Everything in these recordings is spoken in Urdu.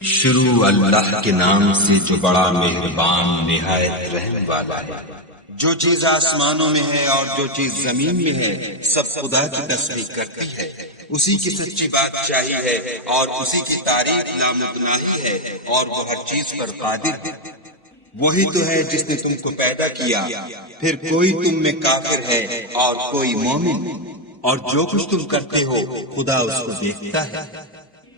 شروع اللہ کے نام سے جو بڑا مہربان نہایت رحم والا ہے۔ جو چیز آسمانوں میں ہے اور جو چیز زمین میں ہے سب خدا کی تصدیق کرتی ہے، اسی کی سچی بادشاہی ہے اور اسی کی تعریف لامتناہی ہے اور وہ ہر چیز پر قادر ہے۔ وہی تو ہے جس نے تم کو پیدا کیا، پھر کوئی تم میں کافر ہے اور کوئی مومن، اور جو کچھ تم کرتے ہو خدا اس کو دیکھتا ہے۔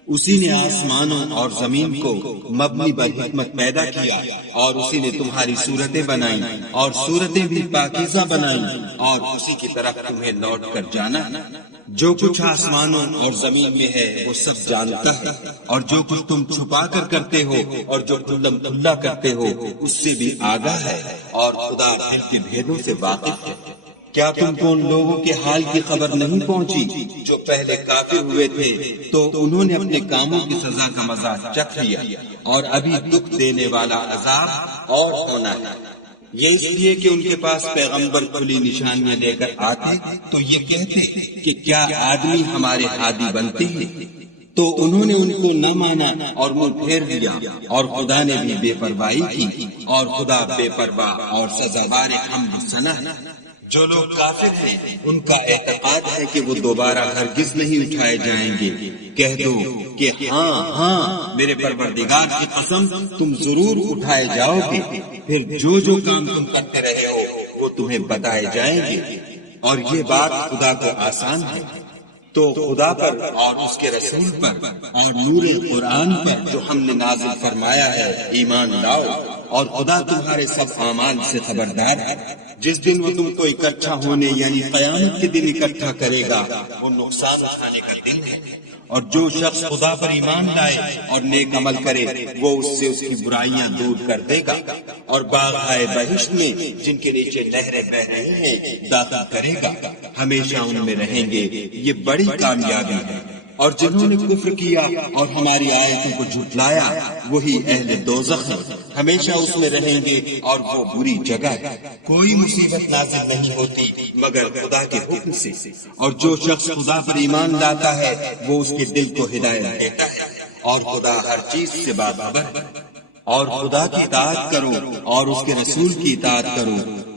اسی نے آسمانوں اور زمین کو مبنی بر حکمت پیدا کیا، اور اسی نے تمہاری صورتیں بنائیں اور صورتیں بھی پاکیزہ بنائیں، اور اسی کی طرف تمہیں لوٹ کر جانا۔ جو کچھ آسمانوں اور زمین میں ہے وہ سب جانتا ہے، اور جو کچھ تم چھپا کر کرتے ہو اور جو کھلم کھلا کرتے ہو اس سے بھی آگاہ ہے، اور خدا دل کے بھیدوں سے واقف ہے۔ کیا تم کو ان لوگوں کے حال کی خبر نہیں پہنچی جو پہلے کافر ہوئے تھے تو انہوں نے اپنے کاموں کی سزا کا مزہ چکھ لیا، اور ابھی دکھ دینے والا عذاب اور ہونا ہے۔ یہ اس لیے کہ ان کے پاس پیغمبر کھلی نشانیاں لے کر آتے تو یہ کہتے کہ کیا آدمی ہمارے ہادی بنتے ہیں، تو انہوں نے ان کو نہ مانا اور منہ پھیر لیا، اور خدا نے بھی بے پرواہی کی، اور خدا بے پرواہ اور سزاوار حمد ثنا۔ جو لوگ کافر ہیں ان کا اعتقاد ہے کہ وہ دوبارہ ہرگز نہیں اٹھائے جائیں گے۔ کہہ دو کہ ہاں ہاں میرے پروردگار کی قسم تم ضرور اٹھائے جاؤ گے، پھر جو جو کام تم کرتے رہے ہو وہ تمہیں بتائے جائیں گے، اور یہ بات خدا کو آسان ہے۔ تو خدا پر اور اس کے رسول پر اور نور قرآن پر جو ہم نے نازل فرمایا ہے ایمان لاؤ، اور خدا تمہارے سب اعمال سے خبردار ہے۔ جس دن وہ تم کو اکٹھا ہونے یعنی قیامت کے دن اکٹھا کرے گا وہ نقصان اٹھانے کا دن ہے، اور جو شخص خدا پر ایمان لائے اور نیک عمل کرے وہ اس سے اس کی برائیاں دور کر دے گا، اور باغ ہے بہشت میں جن کے نیچے نہریں بہ رہی ہیں داخل کرے گا، ہمیشہ ان میں رہیں گے۔ یہ بڑی کامیابی ہے۔ اور جنہوں نے کفر کیا اور ہماری آیتوں کو جھٹلایا وہی اہل دوزخ ہیں، ہمیشہ اس میں رہیں گے اور وہ بری جگہ ہے۔ کوئی مصیبت نازل نہیں ہوتی مگر خدا کے حکم سے، اور جو شخص خدا پر ایمان لاتا ہے وہ اس کے دل کو ہدایت دیتا ہے، اور خدا ہر چیز سے باخبر ہے۔ اور خدا کی اطاعت کرو اور اس کے رسول کی اطاعت کرو۔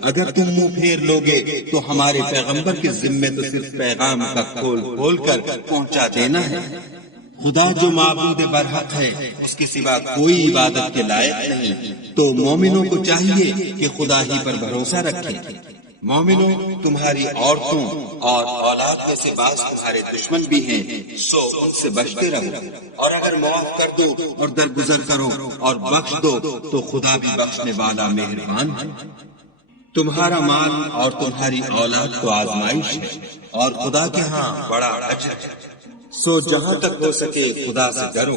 اگر تم منہ پھیر لوگے تو ہمارے پیغمبر کے ذمے تو صرف پیغام کا کھول کھول کر پہنچا دینا ہے۔ خدا جو معبود برحق ہے اس کے سوا کوئی عبادت کے لائق نہیں، تو مومنوں کو چاہیے کہ خدا ہی پر بھروسہ رکھیں۔ مومنوں تمہاری عورتوں اور اولاد میں سے بعض تمہارے دشمن بھی ہیں، سو ان سے بچتے رہو، اور اگر معاف کر دو اور درگزر کرو اور بخش دو تو خدا بھی بخشنے والا مہربان ہے۔ تمہارا مال اور تمہاری اولاد تو آزمائش ہے، اور خدا کے ہاں بڑا اجر ہے۔ سو جہاں تک ہو سکے خدا سے ڈرو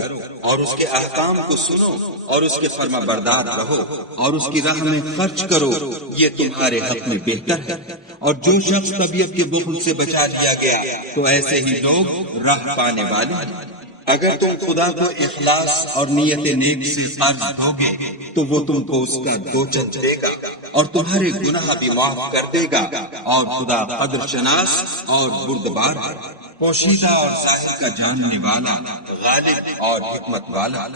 اور اس کے احکام کو سنو اور اس کے فرما بردار رہو اور اس کی راہ میں خرچ کرو، یہ تمہارے حق میں بہتر ہے۔ اور جو شخص طبیعت کے بخل سے بچا لیا گیا تو ایسے ہی لوگ راہ پانے والے ہیں۔ اگر تم خدا کو اخلاص اور نیت نیک سے قرض دو گے تو وہ تم کو اس کا دوچن دے گا اور تمہارے گناہ بھی معاف کر دے گا، اور خدا قدر شناس اور بردبار ہے، پوشیدہ اور ظاہر کا جاننے والا، غالب اور حکمت والا۔